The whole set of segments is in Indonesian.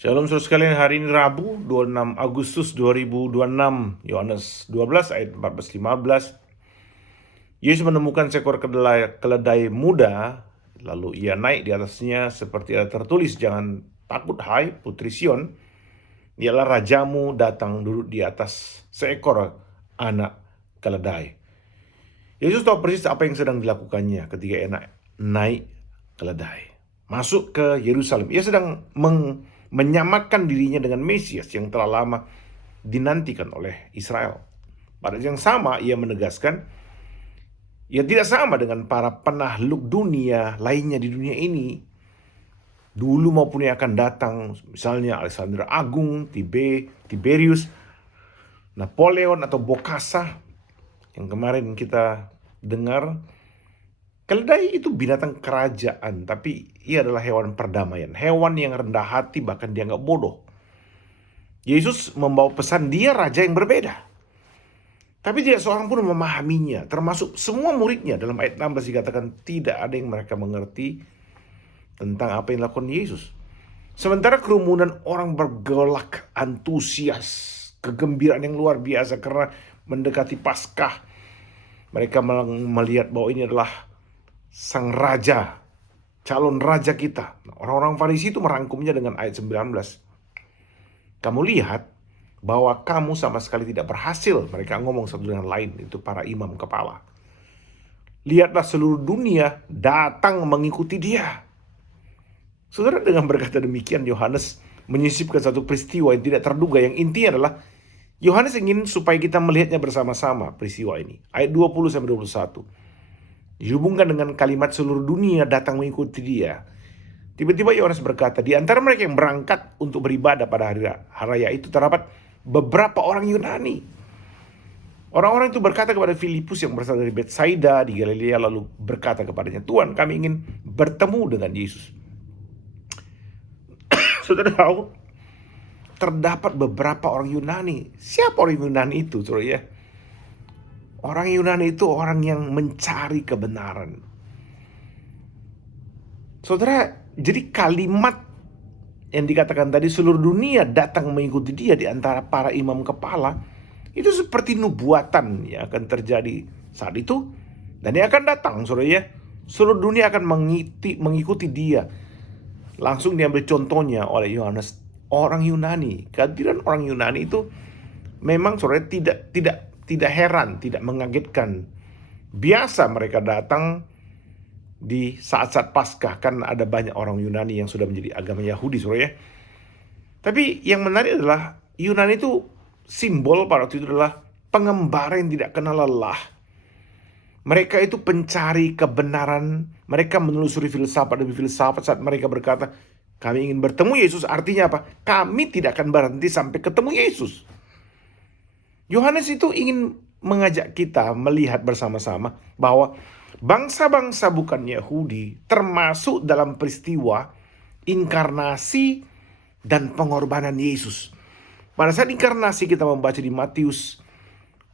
Shalom saudara sekalian, hari ini Rabu 26 Agustus 2026, Yohanes 12 ayat 14-15. Yesus menemukan seekor keledai muda, lalu ia naik di atasnya seperti ada tertulis, "Jangan takut hai putri Sion, ialah rajamu datang duduk di atas seekor anak keledai." Yesus tahu persis apa yang sedang dilakukannya ketika ia naik keledai masuk ke Yerusalem. Ia sedang menyamakan dirinya dengan Mesias yang telah lama dinantikan oleh Israel. Pada yang sama, ia menegaskan ia tidak sama dengan para penakluk dunia lainnya di dunia ini, dulu maupun yang akan datang, misalnya Alexander Agung, Tiberius, Napoleon, atau Bokassa yang kemarin kita dengar. Keledai itu binatang kerajaan, tapi ia adalah hewan perdamaian, hewan yang rendah hati, bahkan dianggap bodoh. Yesus membawa pesan dia raja yang berbeda, tapi tidak seorang pun memahaminya, termasuk semua muridnya. Dalam ayat 16 dikatakan tidak ada yang mereka mengerti tentang apa yang dilakukan Yesus. Sementara kerumunan orang bergolak antusias, kegembiraan yang luar biasa karena mendekati Paskah. Mereka melihat bahwa ini adalah sang raja, calon raja kita. Orang-orang Farisi itu merangkumnya dengan ayat 19. Kamu lihat bahwa kamu sama sekali tidak berhasil. Mereka ngomong satu dengan lain, itu para imam kepala. Lihatlah seluruh dunia datang mengikuti dia. Saudara, dengan berkata demikian, Yohanes menyisipkan satu peristiwa yang tidak terduga, yang intinya adalah Yohanes ingin supaya kita melihatnya bersama-sama peristiwa ini. Ayat 20-21. Dihubungkan dengan kalimat seluruh dunia datang mengikuti dia. Tiba-tiba Yohanes berkata, di antara mereka yang berangkat untuk beribadah pada hari raya itu terdapat beberapa orang Yunani. Orang-orang itu berkata kepada Filipus yang berasal dari Betsaida di Galilea, lalu berkata kepadanya, "Tuhan, kami ingin bertemu dengan Yesus." Saudara tahu, terdapat beberapa orang Yunani. Siapa orang Yunani itu, saudara ya? Orang Yunani itu orang yang mencari kebenaran. Saudara, jadi kalimat yang dikatakan tadi seluruh dunia datang mengikuti dia di antara para imam kepala, itu seperti nubuatan yang akan terjadi saat itu dan yang akan datang, saudara ya. Seluruh dunia akan mengikuti dia. Langsung diambil contohnya oleh Yohanes, orang Yunani. Kehadiran orang Yunani itu memang saudara tidak heran, tidak mengagetkan. Biasa mereka datang di saat-saat Paskah, kan ada banyak orang Yunani yang sudah menjadi agama Yahudi, saudara ya. Tapi yang menarik adalah Yunani itu simbol pada waktu itu adalah pengembara yang tidak kenal lelah. Mereka itu pencari kebenaran. Mereka menelusuri filsafat demi filsafat saat mereka berkata, "Kami ingin bertemu Yesus." Artinya apa? Kami tidak akan berhenti sampai ketemu Yesus. Yohanes itu ingin mengajak kita melihat bersama-sama bahwa bangsa-bangsa bukan Yahudi termasuk dalam peristiwa inkarnasi dan pengorbanan Yesus. Pada saat inkarnasi kita membaca di Matius,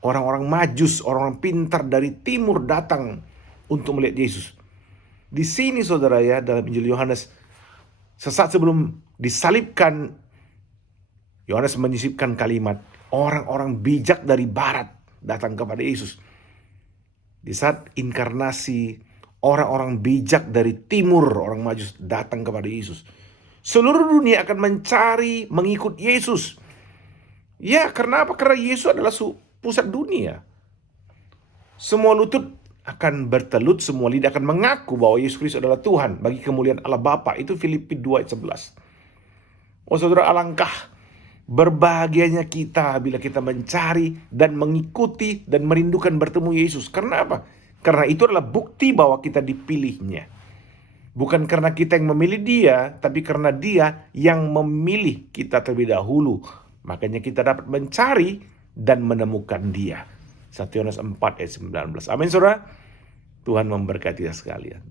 orang-orang Majus, orang-orang pintar dari timur datang untuk melihat Yesus. Di sini saudara ya, dalam Injil Yohanes, sesaat sebelum disalibkan, Yohanes menyisipkan kalimat, orang-orang bijak dari barat datang kepada Yesus. Di saat inkarnasi, orang-orang bijak dari timur, orang Majus, datang kepada Yesus. Seluruh dunia akan mencari, mengikut Yesus. Ya, karena apa? Karena Yesus adalah pusat dunia. Semua lutut akan bertelut, semua lidah akan mengaku bahwa Yesus Kristus adalah Tuhan bagi kemuliaan Allah Bapa. Itu Filipi 2 ayat 11. Oh saudara, alangkah berbahagianya kita bila kita mencari dan mengikuti dan merindukan bertemu Yesus. Karena apa? Karena itu adalah bukti bahwa kita dipilihnya. Bukan karena kita yang memilih dia, tapi karena dia yang memilih kita terlebih dahulu. Makanya kita dapat mencari dan menemukan dia. 1 Yohanes 4 ayat 19. Amin saudara. Tuhan memberkati kita sekalian.